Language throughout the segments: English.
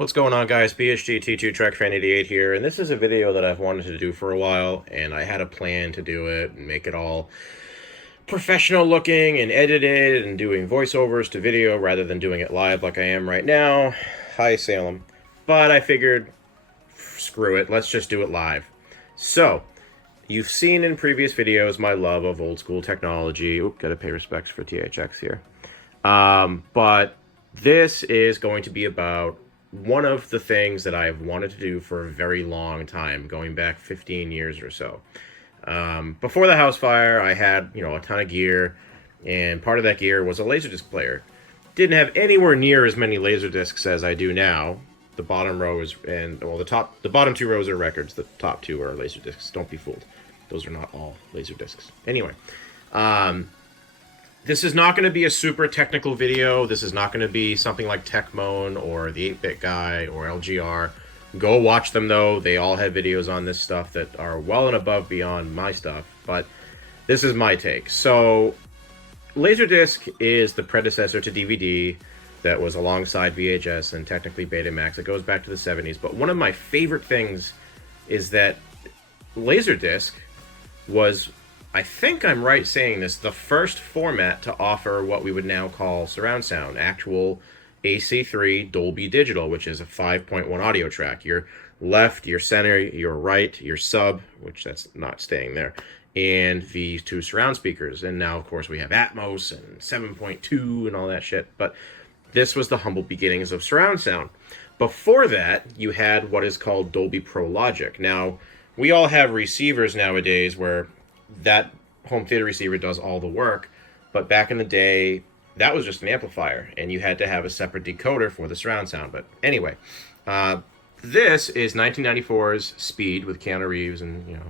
What's going on, guys? BHGT2 Trek Fan 88 here, and this is a video that I've wanted to do for a while, and I had a plan to do it and make it all professional looking and edited and doing voiceovers to video rather than doing it live like I am right now. Hi, Salem. But I figured, screw it, let's just do it live. So, you've seen in previous videos my love of old school technology. Oop, gotta pay respects for THX here. But this is going to be about one of the things that I've wanted to do for a very long time, going back 15 years or so. Before the house fire, I had, a ton of gear, and part of that gear was a Laserdisc player. Didn't have anywhere near as many Laserdiscs as I do now. The bottom row is, the bottom two rows are records. The top two are Laserdiscs. Don't be fooled. Those are not all Laserdiscs. Anyway, this is not going to be a super technical video. This is not going to be something like Tecmone or the 8-Bit Guy or LGR. Go watch them, though. They all have videos on this stuff that are well and above beyond my stuff. But this is my take. So, Laserdisc is the predecessor to DVD that was alongside VHS and technically Betamax. It goes back to the 70s. But one of my favorite things is that Laserdisc was, I think I'm right saying this, the first format to offer what we would now call surround sound, actual AC3 Dolby Digital, which is a 5.1 audio track. Your left, your center, your right, your sub, which that's not staying there, and the two surround speakers. And now, of course, we have Atmos and 7.2 and all that shit. But this was the humble beginnings of surround sound. Before that, you had what is called Dolby Pro Logic. Now, we all have receivers nowadays where that home theater receiver does all the work, but back in the day, that was just an amplifier, and you had to have a separate decoder for the surround sound. But anyway, this is 1994's Speed with Keanu Reeves and,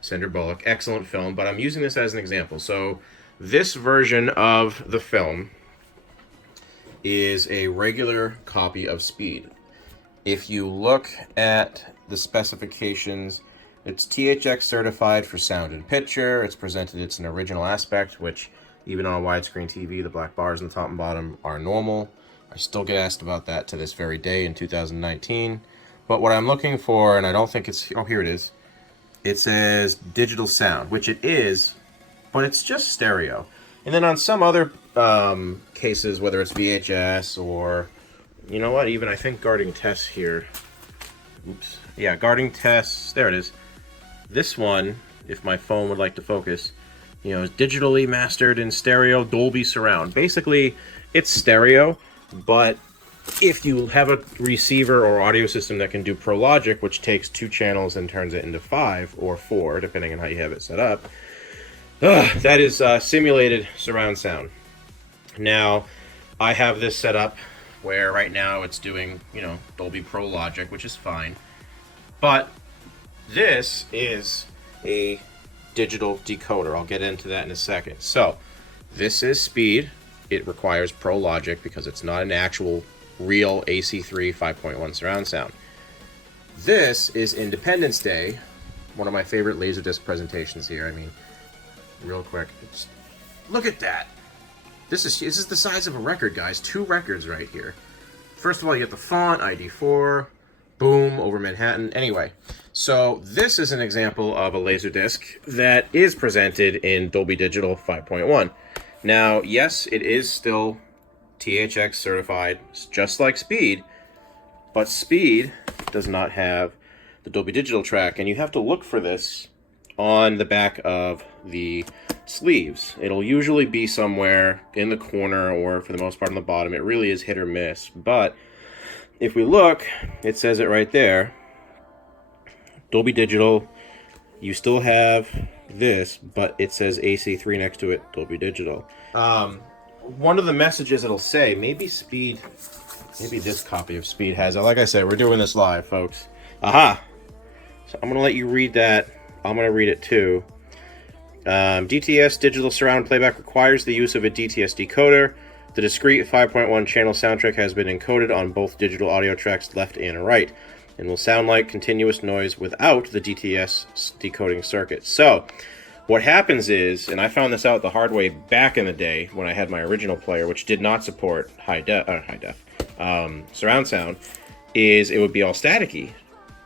Sandra Bullock. Excellent film, but I'm using this as an example. So this version of the film is a regular copy of Speed. If you look at the specifications, it's THX certified for sound and picture. It's presented its an original aspect, which even on a widescreen TV, the black bars on the top and bottom are normal. I still get asked about that to this very day in 2019. But what I'm looking for, and I don't think it's, oh, here it is. It says digital sound, which it is, but it's just stereo. And then on some other cases, whether it's VHS or, even I think Guarding Tests here. Oops. Yeah, Guarding Tests, there it is. This one, if my phone would like to focus, is digitally mastered in stereo Dolby surround. Basically, it's stereo, but if you have a receiver or audio system that can do Pro Logic, which takes 2 channels and turns it into 5 or 4, depending on how you have it set up, that is simulated surround sound. Now, I have this set up where right now it's doing, Dolby Pro Logic, which is fine. But this is a digital decoder. I'll get into that in a second. So, this is Speed. It requires Pro Logic because it's not an actual real AC3 5.1 surround sound. This is Independence Day, one of my favorite Laserdisc presentations here. I mean, real quick, just look at that. This is the size of a record, guys. 2 records right here. First of all, you get the font, ID4, boom, over Manhattan. Anyway, so this is an example of a Laserdisc that is presented in Dolby Digital 5.1. Now, yes, it is still THX certified, just like Speed, but Speed does not have the Dolby Digital track, and you have to look for this on the back of the sleeves. It'll usually be somewhere in the corner or for the most part on the bottom. It really is hit or miss, but if we look, it says it right there. Dolby Digital, you still have this, but it says AC3 next to it, Dolby Digital. One of the messages it'll say, maybe this copy of Speed has it. Like I said, we're doing this live, folks. Aha! So I'm going to let you read that. I'm going to read it too. DTS digital surround playback requires the use of a DTS decoder. The discrete 5.1 channel soundtrack has been encoded on both digital audio tracks left and right, and will sound like continuous noise without the DTS decoding circuit. So, what happens is, and I found this out the hard way back in the day when I had my original player, which did not support high def surround sound, is it would be all staticky.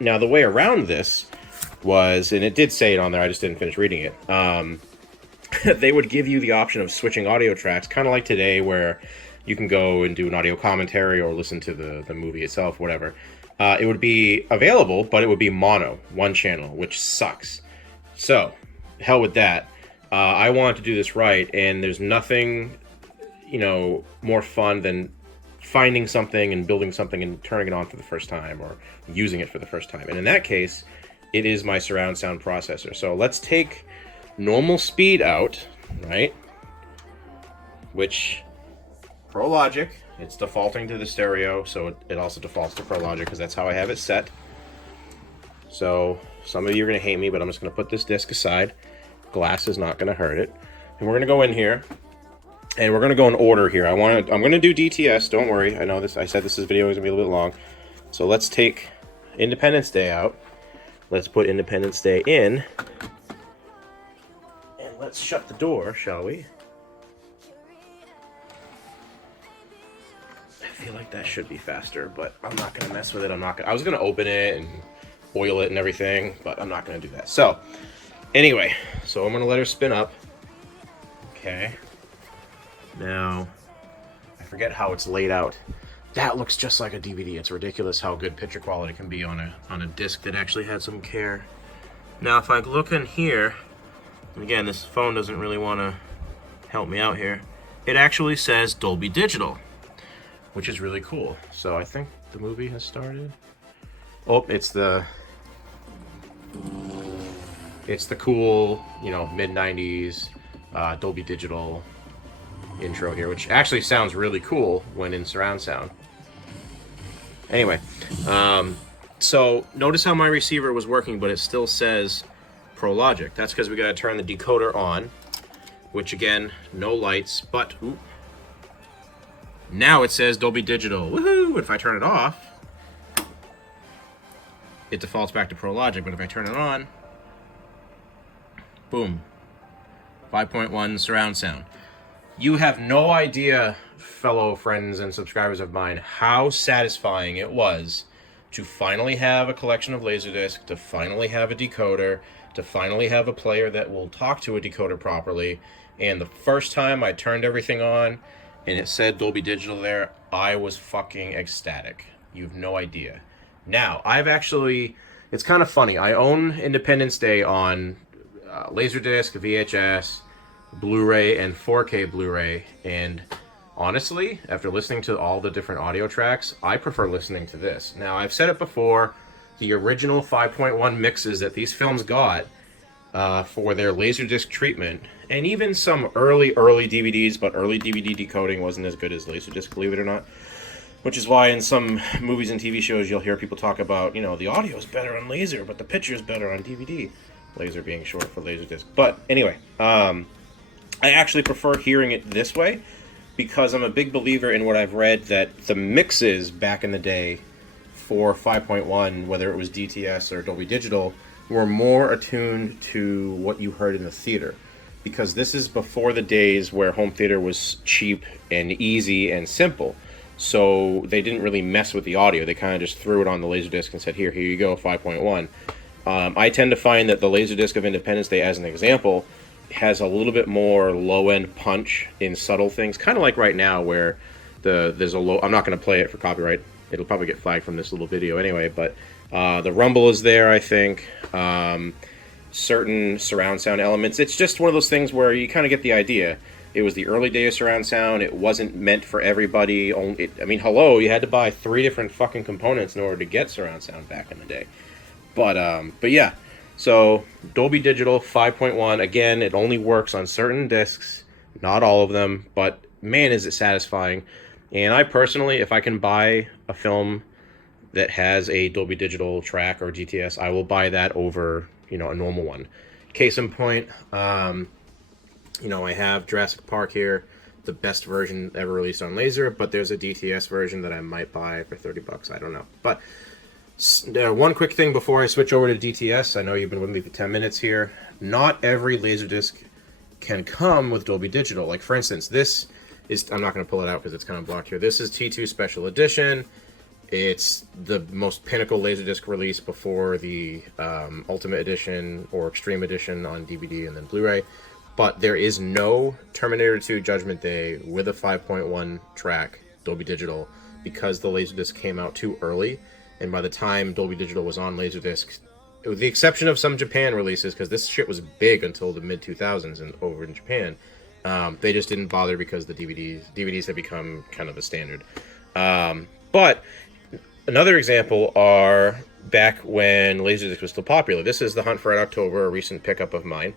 Now, the way around this was, and it did say it on there, I just didn't finish reading it, they would give you the option of switching audio tracks, kind of like today where you can go and do an audio commentary or listen to the movie itself, whatever. It would be available, but it would be mono, one channel, which sucks. So, hell with that. I wanted to do this right, and there's nothing, more fun than finding something and building something and turning it on for the first time or using it for the first time. And in that case, it is my surround sound processor. So let's take normal speed out, right? Which, Pro Logic, it's defaulting to the stereo, so it also defaults to Pro Logic because that's how I have it set. So some of you are going to hate me, but I'm just going to put this disc aside. Glass is not going to hurt it. And we're going to go in here, and we're going to go in order here. I'm going to do DTS, don't worry. I know this. I said this video is going to be a little bit long. So let's take Independence Day out. Let's put Independence Day in. And let's shut the door, shall we? I feel like that should be faster, but I'm not going to mess with it. I was going to open it and oil it and everything, but I'm not going to do that. So, anyway, I'm going to let her spin up. Okay. Now, I forget how it's laid out. That looks just like a DVD. It's ridiculous how good picture quality can be on a disc that actually had some care. Now, if I look in here, and again, this phone doesn't really want to help me out here, it actually says Dolby Digital, which is really cool. So I think the movie has started. Oh, it's the cool, mid-90s Dolby Digital intro here, which actually sounds really cool when in surround sound. Anyway, so notice how my receiver was working, but it still says Pro Logic. That's because we got to turn the decoder on, which again, no lights, but now it says Dolby Digital. Woohoo! If I turn it off, it defaults back to Pro Logic, but if I turn it on, boom, 5.1 surround sound. You have no idea, fellow friends and subscribers of mine, how satisfying it was to finally have a collection of Laserdisc, to finally have a decoder, to finally have a player that will talk to a decoder properly. And the first time I turned everything on and it said Dolby Digital there, I was fucking ecstatic. You have no idea. Now, it's kind of funny. I own Independence Day on Laserdisc, VHS, Blu-ray, and 4K Blu-ray, and honestly, after listening to all the different audio tracks, I prefer listening to this. Now, I've said it before, the original 5.1 mixes that these films got for their Laserdisc treatment, and even some early DVDs, but early DVD decoding wasn't as good as Laserdisc, believe it or not. Which is why in some movies and TV shows you'll hear people talk about, the audio is better on laser, but the picture is better on DVD. Laser being short for Laserdisc. But anyway, I actually prefer hearing it this way because I'm a big believer in what I've read that the mixes back in the day for 5.1, whether it was DTS or Dolby Digital, were more attuned to what you heard in the theater. Because this is before the days where home theater was cheap and easy and simple. So they didn't really mess with the audio. They kind of just threw it on the Laserdisc and said, here you go, 5.1. I tend to find that the Laserdisc of Independence Day, as an example, has a little bit more low-end punch in subtle things. Kind of like right now where there's a low... I'm not going to play it for copyright. It'll probably get flagged from this little video anyway, but the rumble is there, I think. Certain surround sound elements. It's just one of those things where you kind of get the idea. It was the early day of surround sound. It wasn't meant for everybody. Hello, you had to buy 3 different fucking components in order to get surround sound back in the day. But yeah. So Dolby Digital 5.1, again, it only works on certain discs, not all of them, but man, is it satisfying. And I personally, if I can buy a film that has a Dolby Digital track or DTS, I will buy that over, a normal one. Case in point, I have Jurassic Park here, the best version ever released on laser, but there's a DTS version that I might buy for $30, I don't know. But one quick thing before I switch over to DTS. I know you've been with me for 10 minutes here. Not every Laserdisc can come with Dolby Digital. Like, for instance, this is... I'm not going to pull it out because it's kind of blocked here. This is T2 Special Edition. It's the most pinnacle Laserdisc release before the Ultimate Edition or Extreme Edition on DVD and then Blu-ray. But there is no Terminator 2 Judgment Day with a 5.1 track Dolby Digital because the Laserdisc came out too early. And by the time Dolby Digital was on Laserdisc, with the exception of some Japan releases, because this shit was big until the mid-2000s and over in Japan, they just didn't bother because the DVDs have become kind of the standard. But another example are back when Laserdisc was still popular. This is The Hunt for Red October, a recent pickup of mine.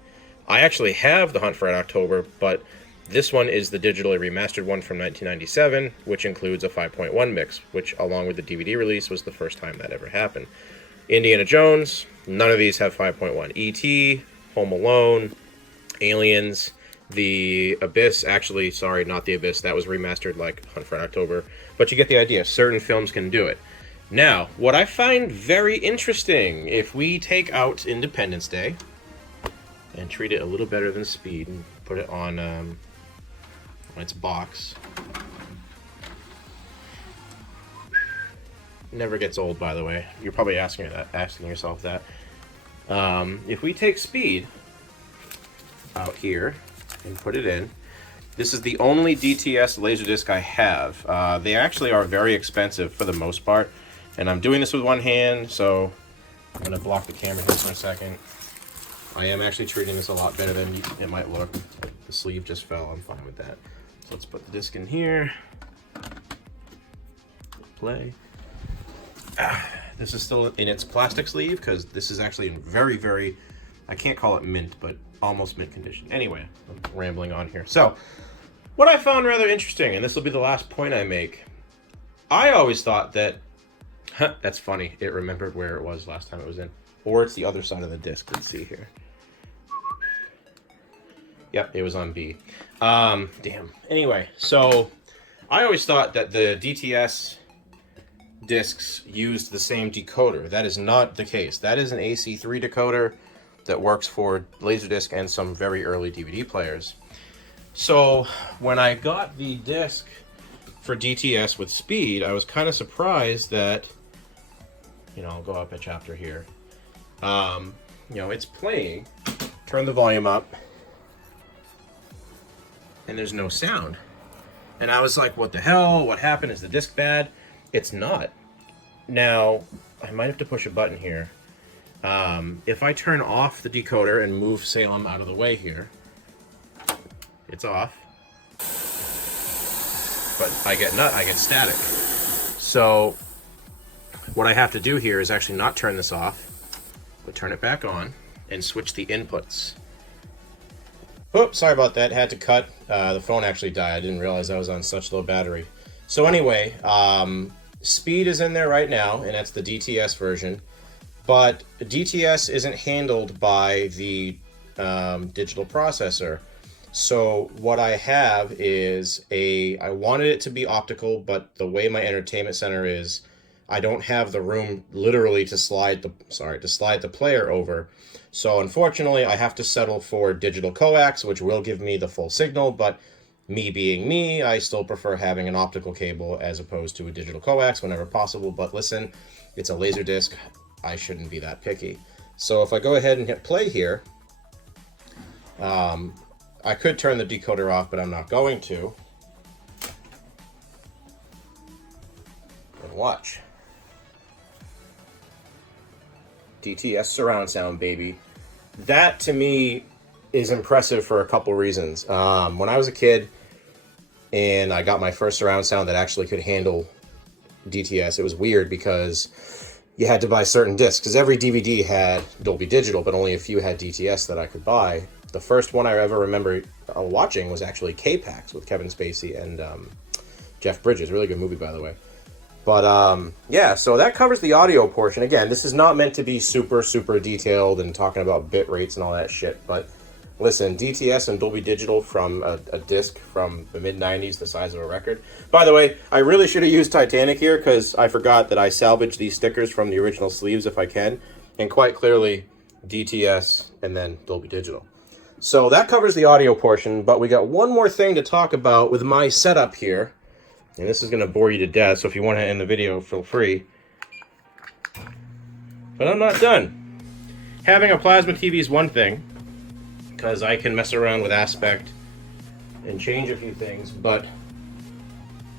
I actually have The Hunt for Red October, but this one is the digitally remastered one from 1997, which includes a 5.1 mix, which, along with the DVD release, was the first time that ever happened. Indiana Jones, none of these have 5.1. E.T., Home Alone, Aliens, The Abyss, actually, sorry, not The Abyss, that was remastered like Hunt for Red October, but you get the idea. Certain films can do it. Now, what I find very interesting, if we take out Independence Day and treat it a little better than Speed and put it on its box. Never gets old, by the way. You're probably asking yourself that. If we take Speed out here and put it in, this is the only DTS Laserdisc I have. They actually are very expensive for the most part, and I'm doing this with one hand, so I'm going to block the camera here for a second. I am actually treating this a lot better than it might look. The sleeve just fell. I'm fine with that. So let's put the disc in here. Play. This is still in its plastic sleeve because this is actually in very, very, I can't call it mint, but almost mint condition. Anyway, I'm rambling on here. So, what I found rather interesting, and this will be the last point I make, I always thought that, that's funny, it remembered where it was last time it was in. Or it's the other side of the disc. Let's see here. Yep, it was on B. Damn. Anyway, so I always thought that the DTS discs used the same decoder. That is not the case. That is an AC3 decoder that works for Laserdisc and some very early DVD players. So when I got the disc for DTS with Speed, I was kind of surprised that, I'll go up a chapter here. It's playing. Turn the volume up. And there's no sound. And I was like, what the hell? What happened? Is the disc bad? It's not. Now, I might have to push a button here. If I turn off the decoder and move Salem out of the way here, it's off. But I get static. So what I have to do here is actually not turn this off, but turn it back on and switch the inputs. Oops, sorry about that. Had to cut. The phone actually died. I didn't realize I was on such low battery. So anyway, Speed is in there right now, and that's the DTS version. But DTS isn't handled by the digital processor. So what I have is I wanted it to be optical, but the way my entertainment center is, I don't have the room literally to slide the player over. So unfortunately, I have to settle for digital coax, which will give me the full signal, but me being me, I still prefer having an optical cable as opposed to a digital coax whenever possible. But listen, it's a Laserdisc. I shouldn't be that picky. So if I go ahead and hit play here, I could turn the decoder off, but I'm not going to. And watch. DTS surround sound, baby. That, to me, is impressive for a couple reasons. When I was a kid and I got my first surround sound that actually could handle DTS, it was weird because you had to buy certain discs, because every DVD had Dolby Digital, but only a few had DTS that I could buy. The first one I ever remember watching was actually K-Pax with Kevin Spacey and Jeff Bridges. Really good movie, by the way. But yeah, so that covers the audio portion. Again, this is not meant to be super, super detailed and talking about bit rates and all that shit. But listen, DTS and Dolby Digital from a disc from the mid-90s, the size of a record. By the way, I really should have used Titanic here because I forgot that I salvaged these stickers from the original sleeves if I can. And quite clearly, DTS and then Dolby Digital. So that covers the audio portion, but we got one more thing to talk about with my setup here. And this is going to bore you to death, so if you want to end the video, feel free. But I'm not done. Having a plasma TV is one thing, because I can mess around with aspect and change a few things, but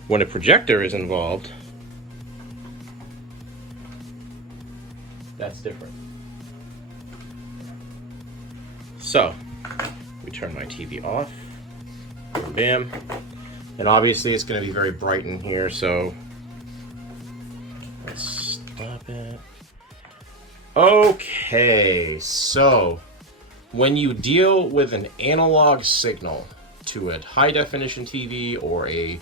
when a projector is involved, that's different. So, we turn my TV off, bam, and obviously it's going to be very bright in here, so let's stop it. Okay, so when you deal with an analog signal to a high definition TV or a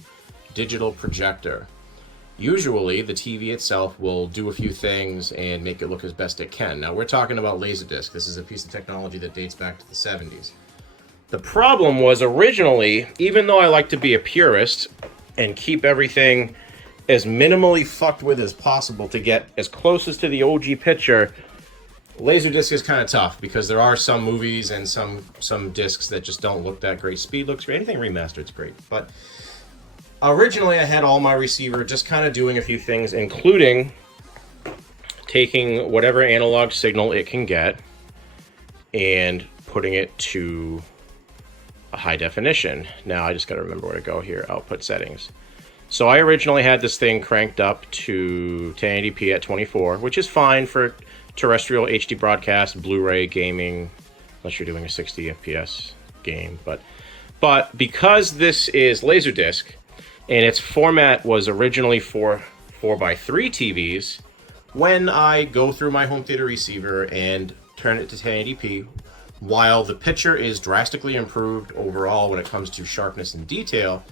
digital projector, usually the TV itself will do a few things and make it look as best it can. Now we're talking about Laserdisc. This is a piece of technology that dates back to the 70s. The problem was originally, even though I like to be a purist and keep everything as minimally fucked with as possible to get as close as to the OG picture, Laserdisc is kind of tough because there are some movies and some discs that just don't look that great. Speed looks great. Anything remastered's great. But originally I had all my receiver just kind of doing a few things, including taking whatever analog signal it can get and putting it to a high definition. Now I just got to remember where to go here. Output settings. So I originally had this thing cranked up to 1080p at 24, which is fine for terrestrial HD broadcast, Blu-ray, gaming, unless you're doing a 60 FPS game. But because this is Laserdisc and its format was originally for 4x3 TVs, when I go through my home theater receiver and turn it to 1080p, while the picture is drastically improved overall when it comes to sharpness and detail,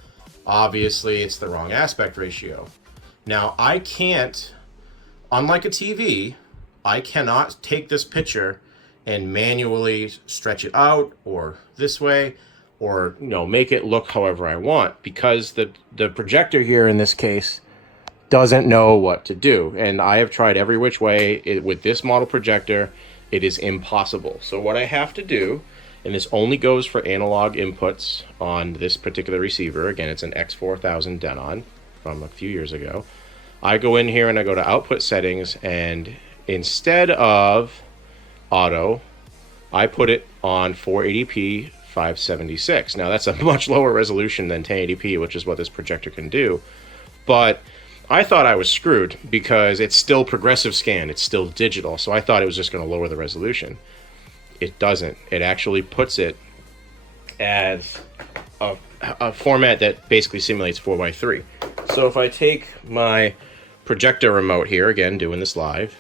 obviously it's the wrong aspect ratio. Now I can't, unlike a TV, I cannot take this picture and manually stretch it out or this way or, you know, make it look however I want, because the projector here in this case doesn't know what to do. And I have tried every which way. With this model projector, it is impossible. So what I have to do, and this only goes for analog inputs on this particular receiver. Again, it's an X4000 Denon from a few years ago. I go in here and I go to output settings, and instead of auto, I put it on 480p 576. Now that's a much lower resolution than 1080p, which is what this projector can do. But I thought I was screwed because it's still progressive scan, it's still digital, so I thought it was just going to lower the resolution. It doesn't. It actually puts it as a format that basically simulates 4x3. So if I take my projector remote here, again doing this live,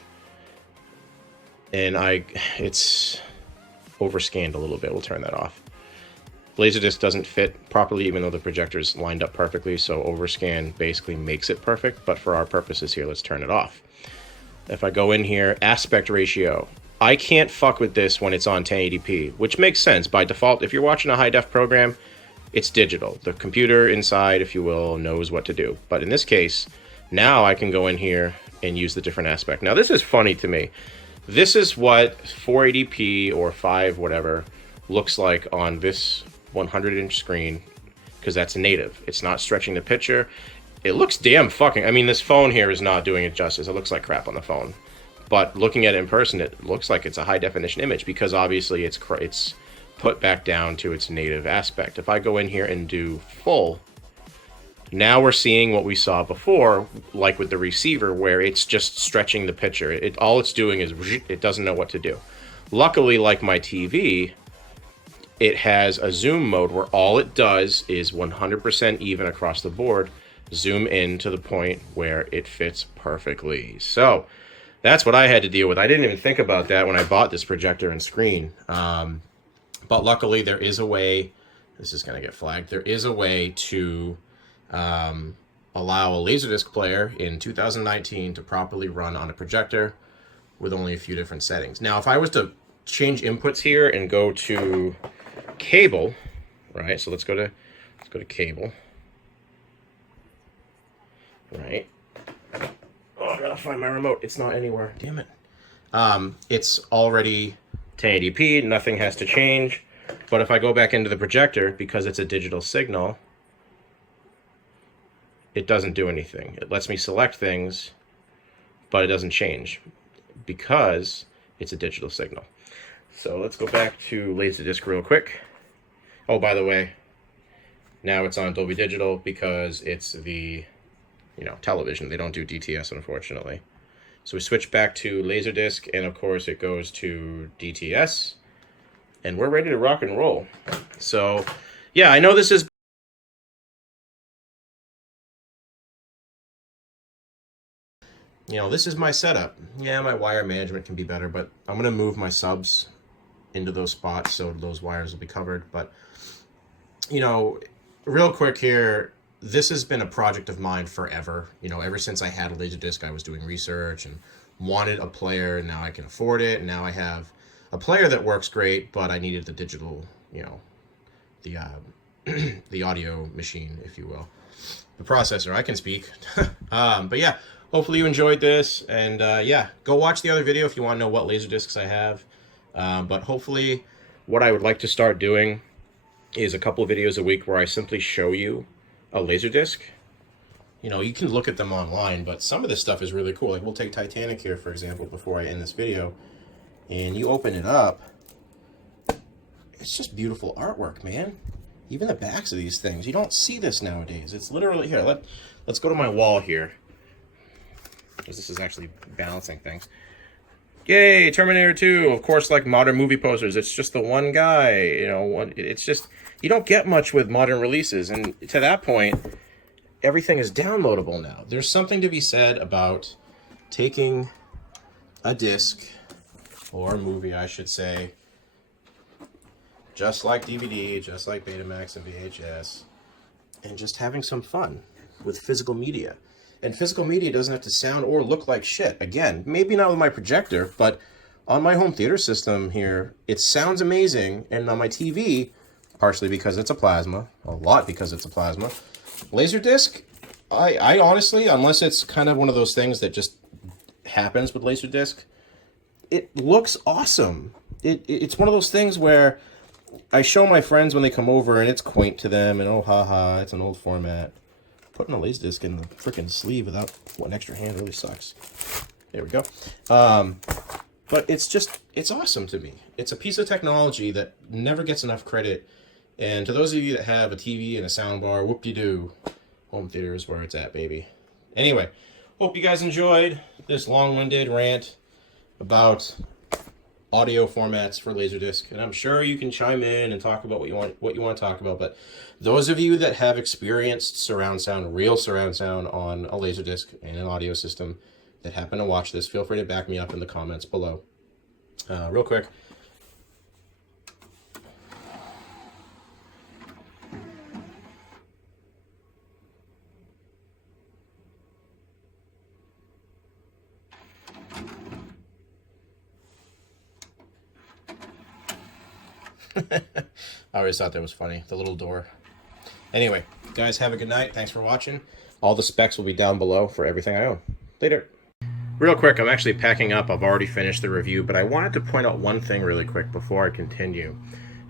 and it's overscanned a little bit, we'll turn that off. Laserdisc doesn't fit properly even though the projector is lined up perfectly, so overscan basically makes it perfect, but for our purposes here, let's turn it off. If I go in here, aspect ratio, I can't fuck with this when it's on 1080p, which makes sense. By default, if you're watching a high-def program, it's digital. The computer inside, if you will, knows what to do. But in this case, now I can go in here and use the different aspect. Now, this is funny to me. This is what 480p or 5 whatever looks like on this 100-inch screen, because that's native. It's not stretching the picture. It looks damn fucking... I mean, this phone here is not doing it justice. It looks like crap on the phone. But looking at it in person, it looks like it's a high-definition image, because obviously it's put back down to its native aspect. If I go in here and do full, now we're seeing what we saw before, like with the receiver, where it's just stretching the picture. All it's doing is it doesn't know what to do. Luckily, like my TV, it has a zoom mode where all it does is 100% even across the board, zoom in to the point where it fits perfectly. So that's what I had to deal with. I didn't even think about that when I bought this projector and screen. But luckily there is a way, this is going to get flagged, there is a way to allow a Laserdisc player in 2019 to properly run on a projector with only a few different settings. Now, if I was to change inputs here and go to cable, right? So let's go to cable, right? Oh, I gotta find my remote. It's not anywhere. Damn it. It's already 1080p. Nothing has to change. But if I go back into the projector, because it's a digital signal, it doesn't do anything. It lets me select things, but it doesn't change because it's a digital signal. So let's go back to Laserdisc real quick. Oh, by the way, now it's on Dolby Digital because it's the, television. They don't do DTS, unfortunately. So we switch back to Laserdisc, and of course it goes to DTS, and we're ready to rock and roll. So, yeah, I know this is... this is my setup. Yeah, my wire management can be better, but I'm going to move my subs into those spots so those wires will be covered. But, real quick here, this has been a project of mine forever. Ever since I had a Laserdisc, I was doing research and wanted a player. Now I can afford it. And now I have a player that works great, but I needed the digital, the the audio machine, if you will. The processor, I can speak. But yeah, hopefully you enjoyed this. And yeah, go watch the other video if you want to know what Laserdiscs I have. But hopefully what I would like to start doing is a couple of videos a week where I simply show you a Laserdisc. You can look at them online, but some of this stuff is really cool. Like, we'll take Titanic here, for example, before I end this video. And you open it up. It's just beautiful artwork, man. Even the backs of these things. You don't see this nowadays. It's literally... Here, let's go to my wall here, because this is actually balancing things. Yay, Terminator 2. Of course, like modern movie posters, it's just the one guy. It's just... You don't get much with modern releases, and to that point, everything is downloadable now. There's something to be said about taking a disc, or a movie, I should say, just like DVD, just like Betamax and VHS, and just having some fun with physical media. And physical media doesn't have to sound or look like shit. Again, maybe not with my projector, but on my home theater system here, it sounds amazing, and on my TV... partially because it's a plasma, a lot because it's a plasma. Laserdisc, I honestly, unless it's kind of one of those things that just happens with Laserdisc, it looks awesome. It's one of those things where I show my friends when they come over and it's quaint to them and oh haha, it's an old format. Putting a Laserdisc in the freaking sleeve without one extra hand really sucks. There we go. But it's awesome to me. It's a piece of technology that never gets enough credit. And to those of you that have a TV and a soundbar, whoop-de-doo. Home theater is where it's at, baby. Anyway, hope you guys enjoyed this long-winded rant about audio formats for Laserdisc. And I'm sure you can chime in and talk about what you want to talk about. But those of you that have experienced surround sound, real surround sound on a Laserdisc and an audio system that happen to watch this, feel free to back me up in the comments below. Real quick. I always thought that was funny, the little door. Anyway, guys, have a good night. Thanks for watching. All the specs will be down below for everything I own. Later. Real quick, I'm actually packing up. I've already finished the review, but I wanted to point out one thing really quick before I continue.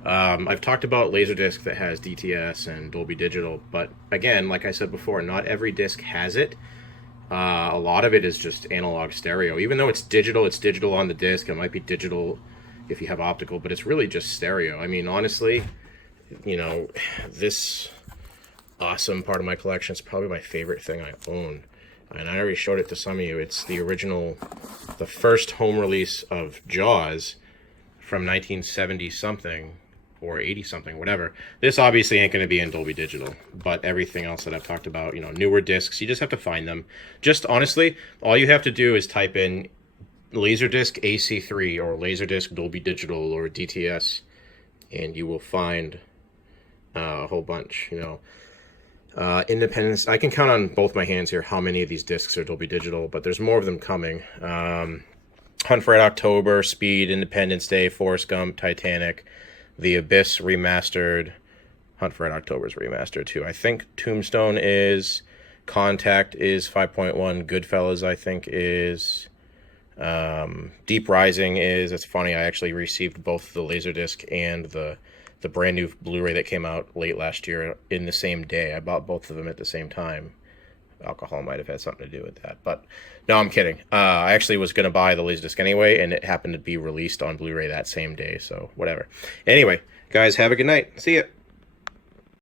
I've talked about Laserdisc that has DTS and Dolby Digital, but again, like I said before, not every disc has it. A lot of it is just analog stereo. Even though it's digital on the disc. It might be digital if you have optical, but it's really just stereo. I mean, honestly, this awesome part of my collection is probably my favorite thing I own. And I already showed it to some of you. It's the original, the first home release of Jaws from 1970-something, or 80-something, whatever. This obviously ain't going to be in Dolby Digital, but everything else that I've talked about, newer discs, you just have to find them. Just, honestly, all you have to do is type in Laserdisc AC3 or Laserdisc Dolby Digital or DTS, and you will find a whole bunch, Independence, I can count on both my hands here how many of these discs are Dolby Digital, but there's more of them coming. Hunt for Red October, Speed, Independence Day, Forrest Gump, Titanic, The Abyss Remastered, Hunt for Red October is remastered too. I think Tombstone is, Contact is 5.1, Goodfellas I think is, Deep Rising is. It's funny, I actually received both the Laserdisc and the brand new Blu-ray that came out late last year in the same day. I bought both of them at the same time. alcohol might have had something to do with that. But no, I'm kidding. I actually was going to buy the Laserdisc anyway, and it happened to be released on Blu-ray that same day, so whatever. Anyway, guys, have a good night. See ya.